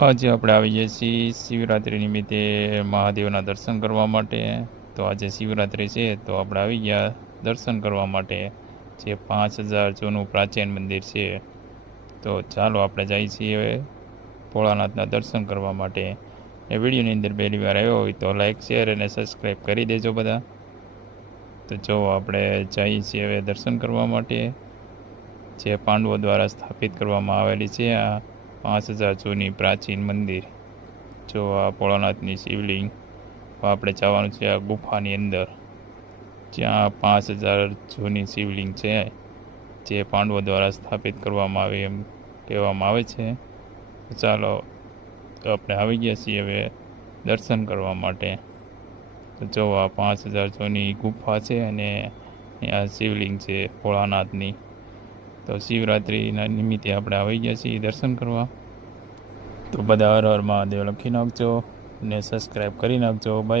આજે આપણે આવી જઈએ છીએ શિવરાત્રિ નિમિત્તે મહાદેવના દર્શન કરવા માટે. તો આજે શિવરાત્રિ છે તો આપણે આવી ગયા દર્શન કરવા માટે. જે 5000 જૂનું પ્રાચીન મંદિર છે. તો ચાલો આપણે જઈએ છીએ હવે ભોળાનાથના દર્શન કરવા માટે. એ વિડીયોની અંદર પહેલી વાર આવ્યો હોય તો લાઈક શેર અને સબસ્ક્રાઈબ કરી દેજો બધા. તો જો આપણે જઈએ છીએ હવે દર્શન કરવા માટે. જે પાંડવો દ્વારા સ્થાપિત કરવામાં આવેલી છે આ 5000 જૂની પ્રાચીન મંદિર. જો આ ભોળાનાથની શિવલિંગ. આપણે જવાનું છે આ ગુફાની અંદર, જ્યાં 5000 જૂની શિવલિંગ છે, જે પાંડવો દ્વારા સ્થાપિત કરવામાં આવી એમ કહેવામાં આવે છે. ચાલો આપણે આવી ગયા છીએ હવે દર્શન કરવા માટે. તો જો આ 5000 જૂની ગુફા છે અને આ શિવલિંગ છે ભોળાનાથની. તો શિવરાત્રિના નિમિત્તે આપણે આવી ગયા છીએ દર્શન કરવા. તો બધા હર હર મહાદેવ લખી નાખજો અને સબસ્ક્રાઈબ કરી નાખજો. બાય.